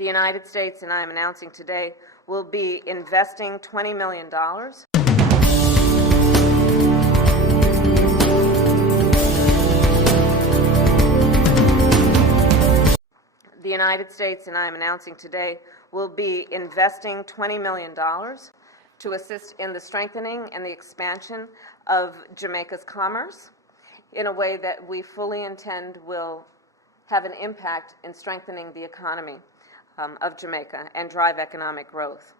The United States, and I am announcing today, will be investing $20 million. The United States, and I am announcing today, will be investing $20 million to assist in the strengthening and the expansion of Jamaica's commerce in a way that we fully intend will have an impact in strengthening the economy of Jamaica and drive economic growth.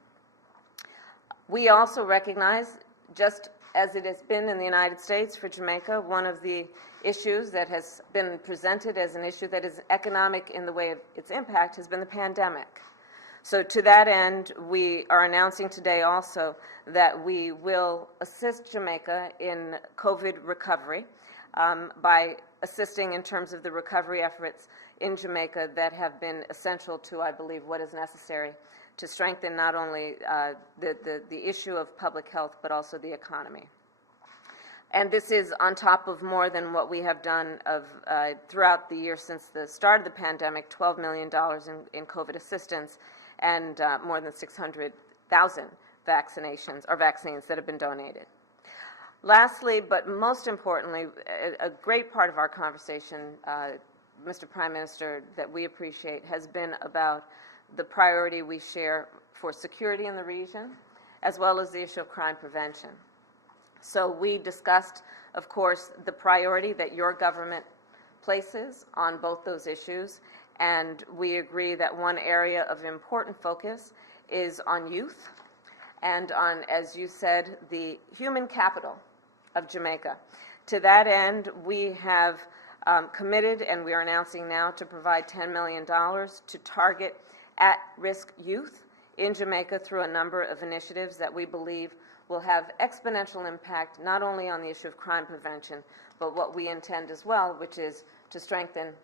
We also recognize, just as it has been in the United States for Jamaica, one of the issues that has been presented as an issue that is economic in the way of its impact has been the pandemic. So to that end, we are announcing today also that we will assist Jamaica in COVID recovery by assisting in terms of the recovery efforts in Jamaica that have been essential to, I believe, what is necessary to strengthen not only the issue of public health, but also the economy. And this is on top of more than what we have done throughout the year since the start of the pandemic, $12 million in COVID assistance, and more than 600,000 vaccinations or vaccines that have been donated. Lastly, but most importantly, a great part of our conversation, Mr. Prime Minister, that we appreciate has been about the priority we share for security in the region, as well as the issue of crime prevention. So we discussed, of course, the priority that your government places on both those issues, and we agree that one area of important focus is on youth and on, as you said, the human capital of Jamaica. To that end, we have committed, and we are announcing now, to provide $10 million to target at-risk youth in Jamaica through a number of initiatives that we believe will have exponential impact not only on the issue of crime prevention, but what we intend as well, which is to strengthen,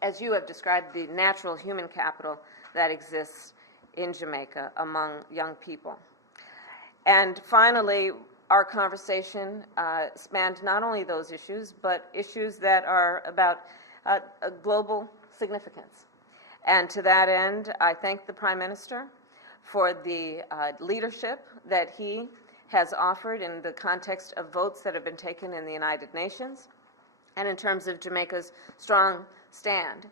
as you have described, the natural human capital that exists in Jamaica among young people. And finally, our conversation spanned not only those issues, but issues that are about a global significance. And to that end, I thank the Prime Minister for the leadership that he has offered in the context of votes that have been taken in the United Nations, and in terms of Jamaica's strong stand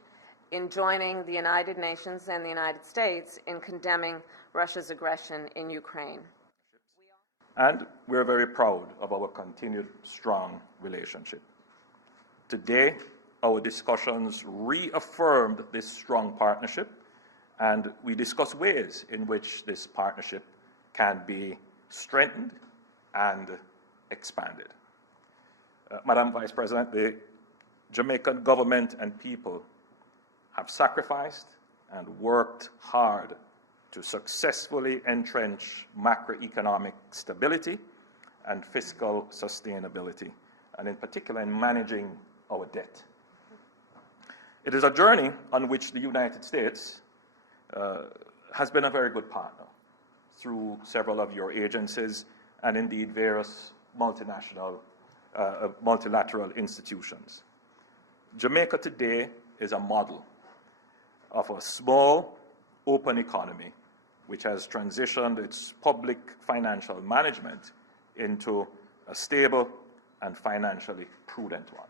in joining the United Nations and the United States in condemning Russia's aggression in Ukraine. And we're very proud of our continued strong relationship. Today, our discussions reaffirmed this strong partnership, and we discussed ways in which this partnership can be strengthened and expanded. Madam Vice President, the Jamaican government and people have sacrificed and worked hard to successfully entrench macroeconomic stability and fiscal sustainability, and in particular in managing our debt. It is a journey on which the United States has been a very good partner through several of your agencies and indeed various multilateral institutions. Jamaica today is a model of a small, open economy which has transitioned its public financial management into a stable and financially prudent one.